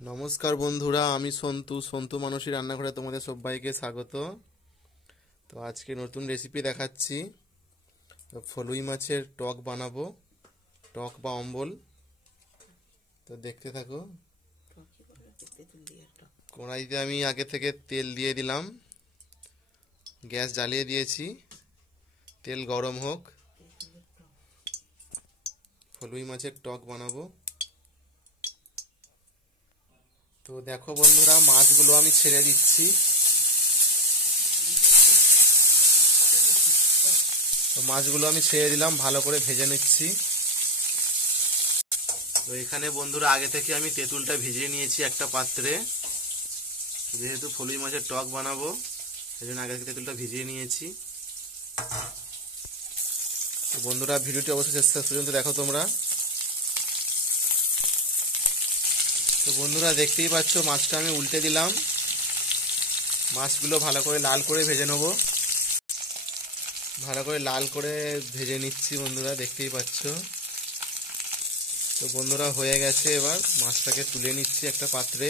নমস্কার বন্ধুরা, আমি সন্তু সন্তু মানসী রান্নাঘরে তোমাদের সবাইকে স্বাগত। তো আজকে নতুন রেসিপি দেখাচ্ছি। তো ফলুই মাছের টক বানাবো, টক বা অম্বল। তো দেখতে থাকো। কড়াইতে আমি আগে থেকে তেল দিয়ে দিলাম, গ্যাস জ্বালিয়ে দিয়েছি, তেল গরম হোক। ফলুই মাছের টক বানাবো। তো দেখো বন্ধুরা, মাছগুলো আমি ছেড়ে দিচ্ছি। তো মাছগুলো আমি ছেড়ে দিলাম, ভালো করে ভেজে নিচ্ছি। তো এখানে বন্ধুরা আগে থেকে আমি তেঁতুলটা ভিজিয়ে নিয়েছি একটা পাত্রে। যেহেতু ফলুই মাছের টক বানাবো, সেই জন্য আগে থেকে তেঁতুলটা ভিজিয়ে নিয়েছি। তো বন্ধুরা, ভিডিওটি অবশ্যই শেষ পর্যন্ত দেখো তোমরা। তো বন্ধুরা, দেখতেই পাচ্ছ মাছটা আমি উল্টে দিলাম। মাছগুলো ভালো করে লাল করে ভেজে নেবো। ভালো করে লাল করে ভেজে নিচ্ছি বন্ধুরা, দেখতেই পাচ্ছ। তো বন্ধুরা, হয়ে গেছে। এবার মাছটাকে তুলে নিচ্ছি একটা পাত্রে।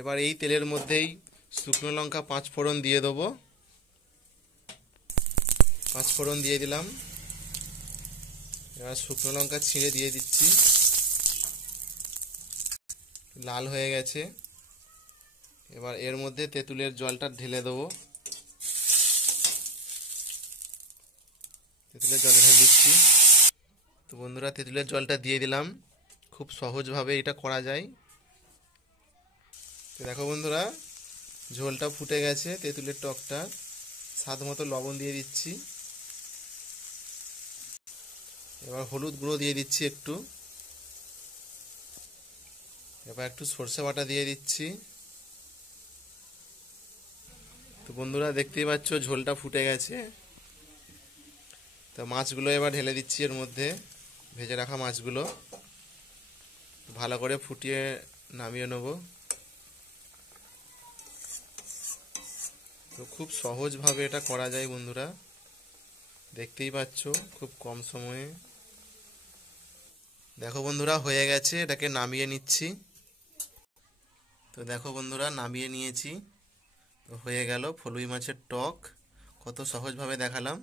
এবার এই তেলের মধ্যেই শুকনো লঙ্কা 5 ফোড়ন দিয়ে দেবো। 5 ফোড়ন দিয়ে দিলাম। এবার শুকনো লঙ্কা ছিঁড়ে দিয়ে দিচ্ছি। লাল হয়ে গেছে। এবার এর মধ্যে তেঁতুলের জলটা ঢেলে দেবো। তেঁতুলের জল ঢেলে দিচ্ছি। তো বন্ধুরা, তেঁতুলের জলটা দিয়ে দিলাম। খুব সহজভাবে এটা করা যায়। তো দেখো বন্ধুরা, ঝোলটা ফুটে গেছে তেঁতুলের টকটা। স্বাদ মতো লবণ দিয়ে দিচ্ছি। এবার হলুদ গুঁড়ো দিয়ে দিচ্ছি একটু। এবার একটু সর্ষে বাটা দিয়ে দিচ্ছি। তো বন্ধুরা, দেখতেই পাচ্ছ ঝোলটা ফুটে গেছে। তো মাছগুলো এবার ঢেলে দিচ্ছি এর মধ্যে, ভেজে রাখা মাছগুলো। ভালো করে ফুটিয়ে নামিয়ে নেব। তো খুব সহজভাবে এটা করা যায় বন্ধুরা, দেখতেই পাচ্ছ খুব কম সময়ে। দেখো বন্ধুরা, হয়ে গেছে, এটাকে নামিয়ে নিচ্ছি। তো দেখো বন্ধুরা, নামিয়ে নিয়েছি। তো হয়ে গেল ফলুই মাছের টক। কত সহজভাবে দেখালাম,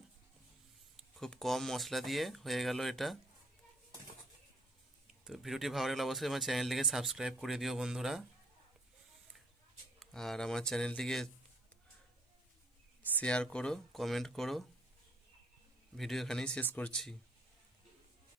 খুব কম মশলা দিয়ে হয়ে গেল এটা। তো ভিডিওটি ভালো লাগলে অবশ্যই আমার চ্যানেলটিকে সাবস্ক্রাইব করে দিও বন্ধুরা। আর আমার চ্যানেলটিকে শেয়ার করো, কমেন্ট করো। ভিডিও এখানেই শেষ করছি।